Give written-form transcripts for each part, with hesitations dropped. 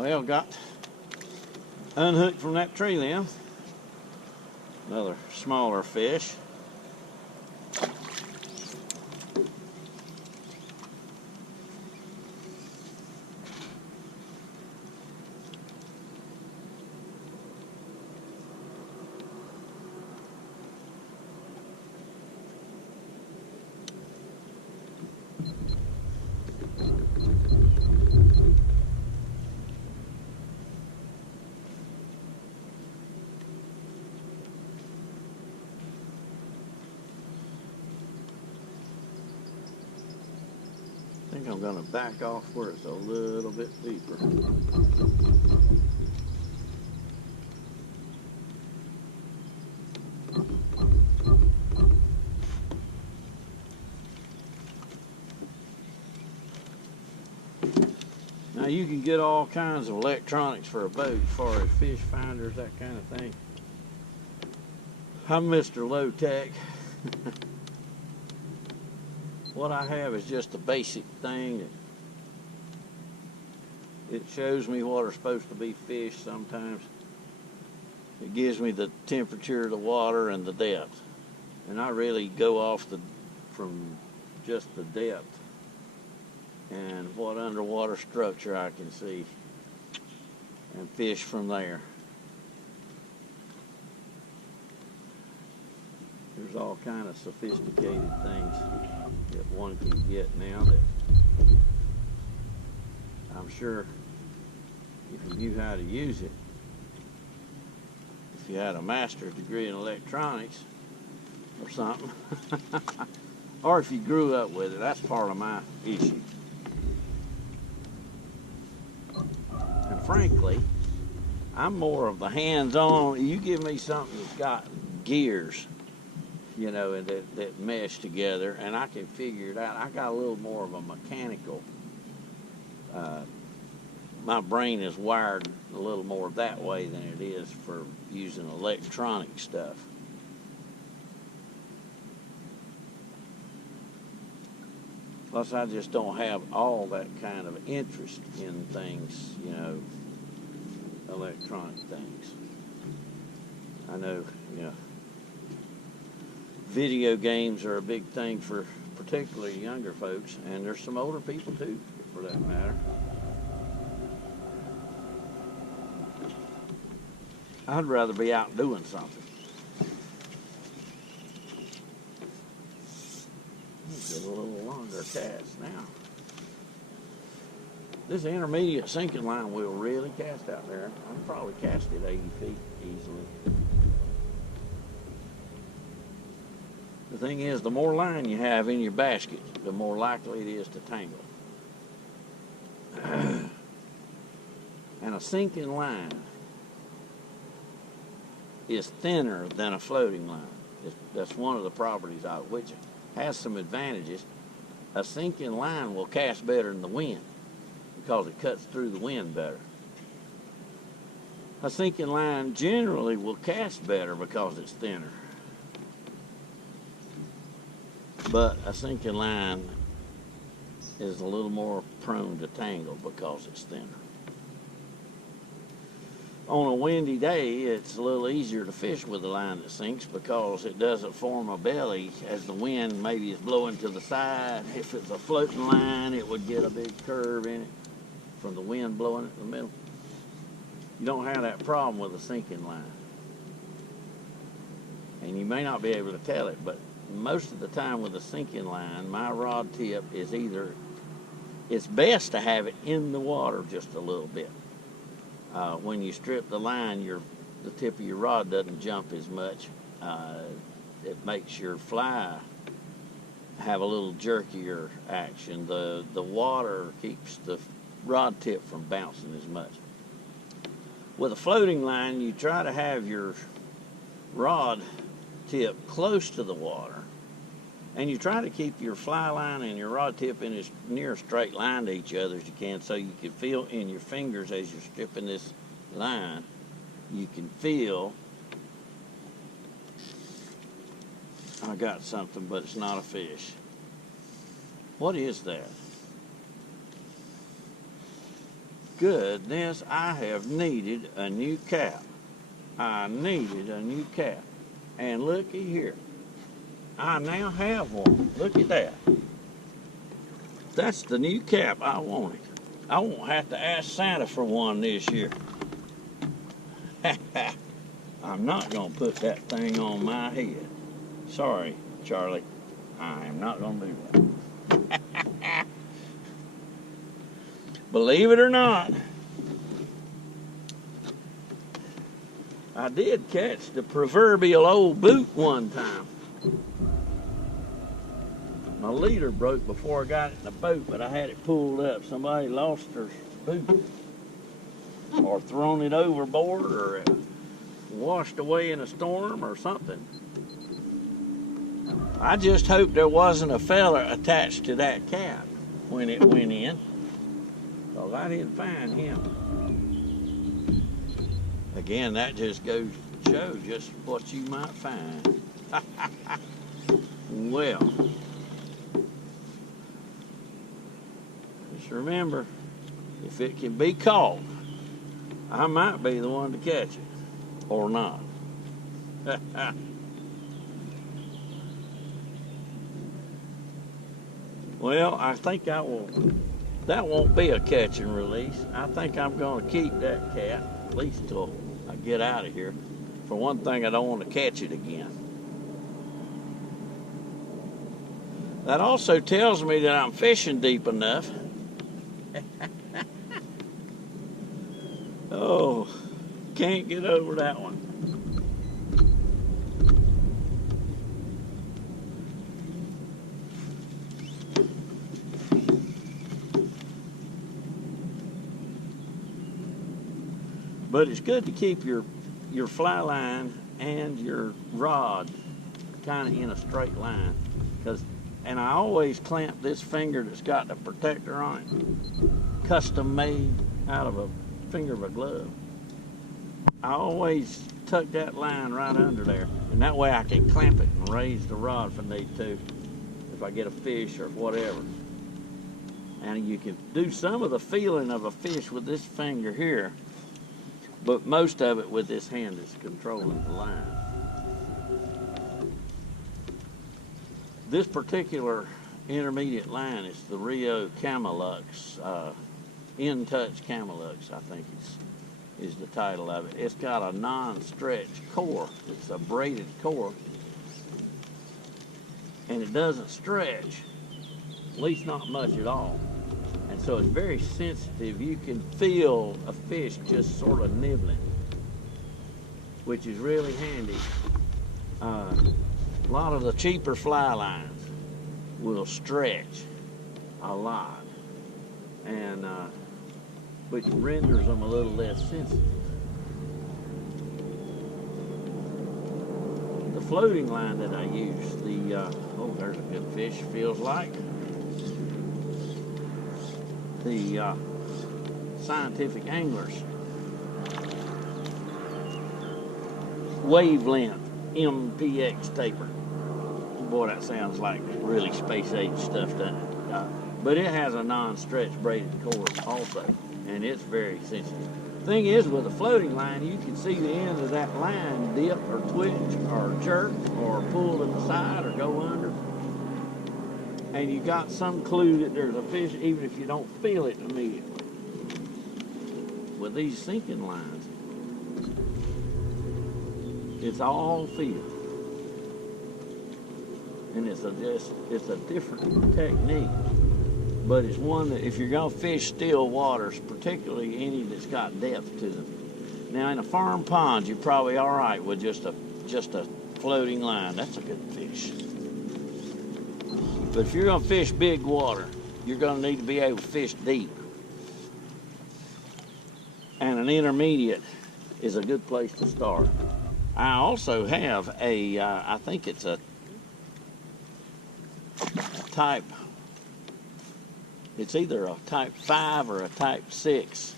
Well, got unhooked from that tree limb. Another smaller fish. I think I'm going to back off where it's a little bit deeper. Now you can get all kinds of electronics for a boat as far as fish finders, that kind of thing. I'm Mr. Low Tech. What I have is just a basic thing. It shows me what are supposed to be fish sometimes. It gives me the temperature of the water and the depth. And I really go off from just the depth and what underwater structure I can see and fish from there. There's all kind of sophisticated things that one can get now that I'm sure if you knew how to use it, if you had a master's degree in electronics or something, or if you grew up with it, that's part of my issue. And frankly, I'm more of the hands-on. You give me something that's got gears, you know, and that mesh together, and I can figure it out. I got a little more of a mechanical, my brain is wired a little more that way than it is for using electronic stuff. Plus, I just don't have all that kind of interest in things, you know, electronic things. I know, you know, video games are a big thing for particularly younger folks, and there's some older people too, for that matter. I'd rather be out doing something. Get a little longer cast now. This intermediate sinking line will really cast out there. I can probably cast it 80 feet easily. The thing is, the more line you have in your basket, the more likely it is to tangle. And a sinking line is thinner than a floating line. That's one of the properties of it, which has some advantages. A sinking line will cast better than the wind because it cuts through the wind better. A sinking line generally will cast better because it's thinner. But a sinking line is a little more prone to tangle because it's thinner. On a windy day, it's a little easier to fish with a line that sinks because it doesn't form a belly as the wind maybe is blowing to the side. If it's a floating line, it would get a big curve in it from the wind blowing it in the middle. You don't have that problem with a sinking line. And you may not be able to tell it, but most of the time with a sinking line, my rod tip is either, it's best to have it in the water just a little bit. When you strip the line, the tip of your rod doesn't jump as much. It makes your fly have a little jerkier action. The water keeps the rod tip from bouncing as much. With a floating line, you try to have your rod tip close to the water, and you try to keep your fly line and your rod tip in as near a straight line to each other as you can, so you can feel in your fingers as you're stripping this line, you can feel, I got something, but it's not a fish. What is that? goodness, I have needed a new cap. I needed a new cap. And looky here. I now have one. Look at that. That's the new cap I wanted. I won't have to ask Santa for one this year. I'm not going to put that thing on my head. Sorry, Charlie. I am not going to do that. Believe it or not, I did catch the proverbial old boot one time. My leader broke before I got it in the boat, but I had it pulled up. Somebody lost their boot or thrown it overboard or washed away in a storm or something. I just hope there wasn't a fella attached to that cap when it went in, because I didn't find him. Again, that just goes to show just what you might find. Well, just remember, if it can be caught, I might be the one to catch it, or not. Well, I think I will. That won't be a catch and release. I think I'm going to keep that cat, at least till I get out of here. For one thing, I don't want to catch it again. That also tells me that I'm fishing deep enough. Oh, can't get over that one. But it's good to keep your fly line and your rod kind of in a straight line, and I always clamp this finger that's got the protector on it, custom made out of a finger of a glove. I always tuck that line right under there, and that way I can clamp it and raise the rod if I need to, if I get a fish or whatever. And you can do some of the feeling of a fish with this finger here, but most of it with this hand that's controlling the line. This particular intermediate line is the Rio Camelux, In Touch Camelux, I think is the title of it. It's got a non-stretch core. It's a braided core, and it doesn't stretch, at least not much at all. And so it's very sensitive. You can feel a fish just sort of nibbling, which is really handy. A lot of the cheaper fly lines will stretch a lot, and which renders them a little less sensitive. The floating line that I use, oh, there's a good fish, feels like. The Scientific Anglers Wavelength MPX taper. Boy, that sounds like really space age stuff, doesn't it? But it has a non-stretch braided core also, and it's very sensitive. Thing is, with a floating line, you can see the end of that line dip or twitch or jerk or pull to the side or go under. And you got some clue that there's a fish, even if you don't feel it immediately. With these sinking lines, it's all feel. And it's a different technique, but it's one that if you're gonna fish still waters, particularly any that's got depth to them. Now in a farm pond, you're probably all right with just a floating line. That's a good fish. But if you're gonna fish big water, you're gonna need to be able to fish deep. And an intermediate is a good place to start. I also have I think it's a type, it's either a type 5 or a type 6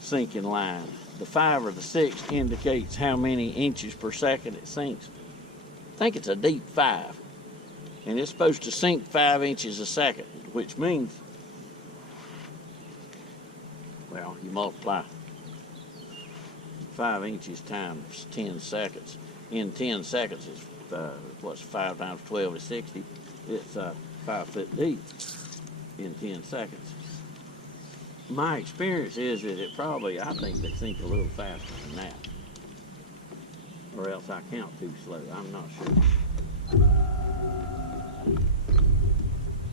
sinking line. The 5 or the 6 indicates how many inches per second it sinks. I think it's a deep 5. And it's supposed to sink 5 inches a second, which means Well, you multiply 5 inches times 10 seconds. In 10 seconds is what's 5 times 12 is 60. It's 5 foot deep in 10 seconds. My experience is that I think they sink a little faster than that. Or else I count too slow. I'm not sure.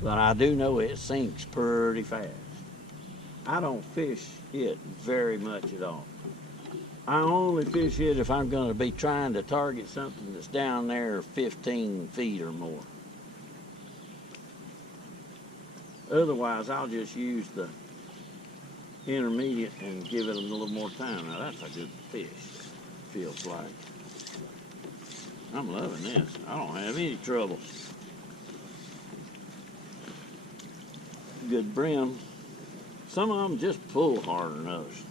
But I do know it sinks pretty fast. I don't fish it very much at all. I only fish it if I'm going to be trying to target something that's down there 15 feet or more. Otherwise, I'll just use the intermediate and give it a little more time. Now, that's a good fish, feels like. I'm loving this. I don't have any trouble. Good brim. Some of them just pull harder than others.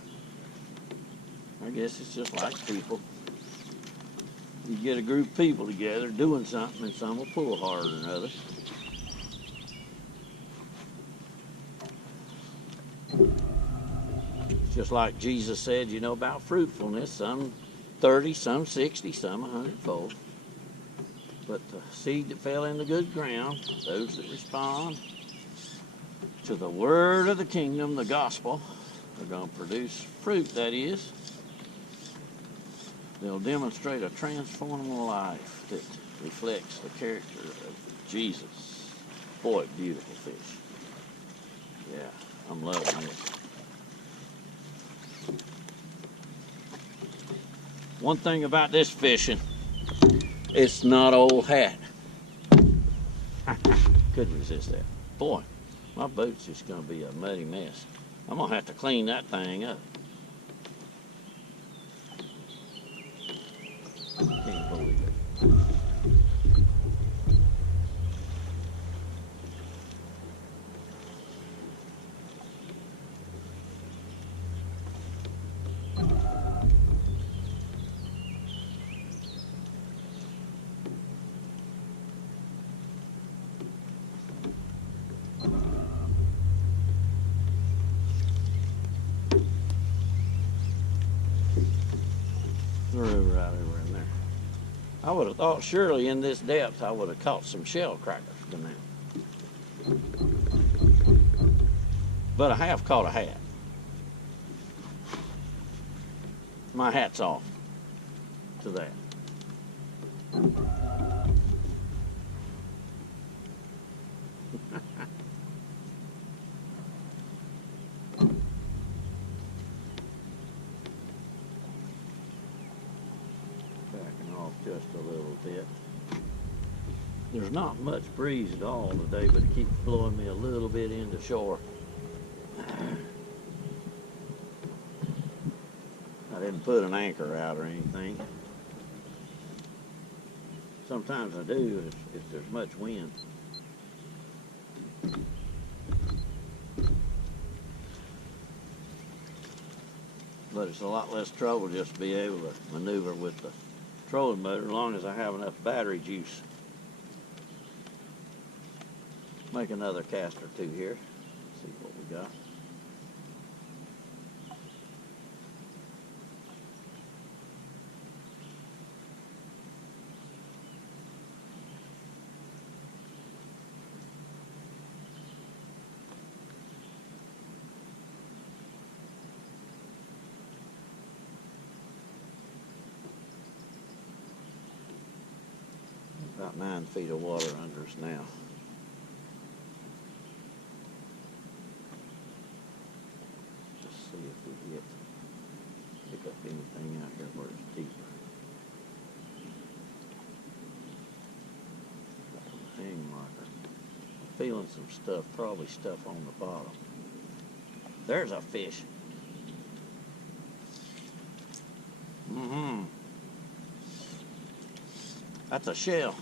I guess it's just like people. You get a group of people together doing something, and some will pull harder than others. It's just like Jesus said, you know, about fruitfulness. Some 30, some 60, some 100-fold. But the seed that fell in the good ground, those that respond to the word of the kingdom, the gospel, are going to produce fruit, that is. They'll demonstrate a transformable life that reflects the character of Jesus. Boy, beautiful fish. Yeah, I'm loving this. One thing about this fishing, it's not old hat. Couldn't resist that. Boy, my boat's just going to be a muddy mess. I'm going to have to clean that thing up. Can't believe it. Right over in there. I would have thought surely in this depth I would have caught some shell crackers tonight. But I have caught a hat. My hat's off to that. Just a little bit. There's not much breeze at all today, but it keeps blowing me a little bit into shore. I didn't put an anchor out or anything. Sometimes I do if there's much wind. But it's a lot less trouble just to be able to maneuver with the trolling motor as long as I have enough battery juice. Make another cast or two here. See what we got. About 9 feet of water under us now. Let's see if we pick up anything out here where it's deeper. Got a hang marker. I'm feeling some stuff, probably stuff on the bottom. There's a fish. That's a shell.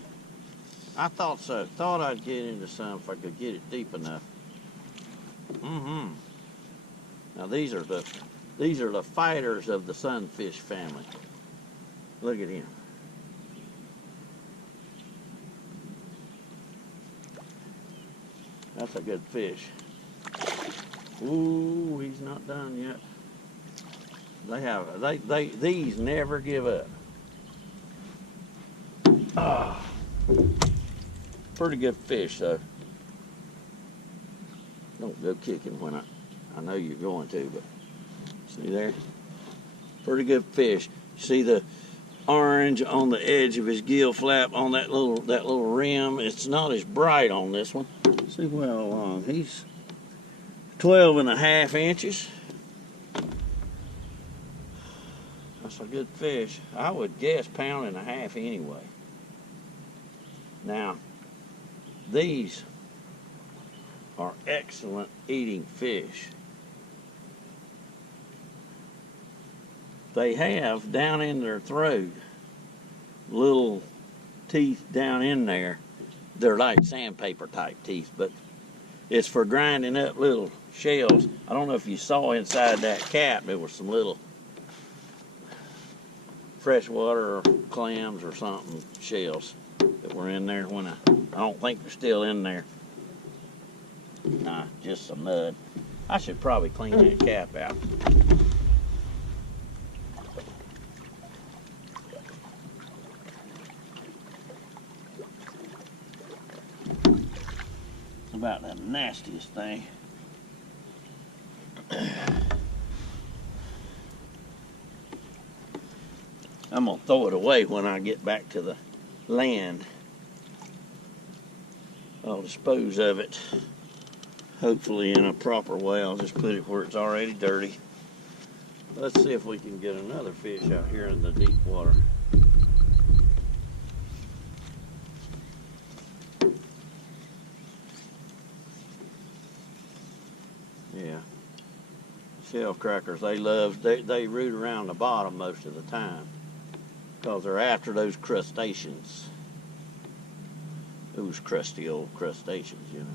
I thought so. Thought I'd get into some if I could get it deep enough. Now these are the fighters of the sunfish family. Look at him. That's a good fish. Ooh, he's not not done yet. These never give up. Ah, pretty good fish though. Don't go kicking when I know you're going to, but see there? Pretty good fish. See the orange on the edge of his gill flap on that little rim? It's not as bright on this one. See how long? He's 12.5 inches. That's a good fish. I would guess 1.5 pounds anyway. Now, these are excellent eating fish. They have down in their throat little teeth down in there. They're like sandpaper type teeth, but it's for grinding up little shells. I don't know if you saw inside that cap, there were some little freshwater or clams or something, shells that were in there when I don't think they're still in there. Nah, just some mud. I should probably clean that cap out. It's about the nastiest thing. I'm gonna throw it away when I get back to the land. I'll dispose of it, hopefully in a proper way. I'll just put it where it's already dirty. Let's see if we can get another fish out here in the deep water. Yeah, shell crackers, they root around the bottom most of the time because they're after those crustaceans. Those crusty old crustaceans, you know.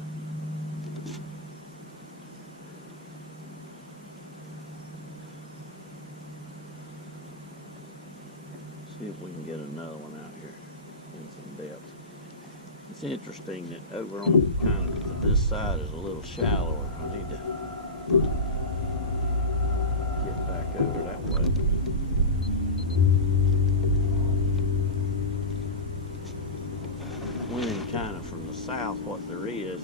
See if we can get another one out here in some depth. It's interesting that over on kind of this side is a little shallower. I need to get back over that way. Wind kind of from the south, what there is.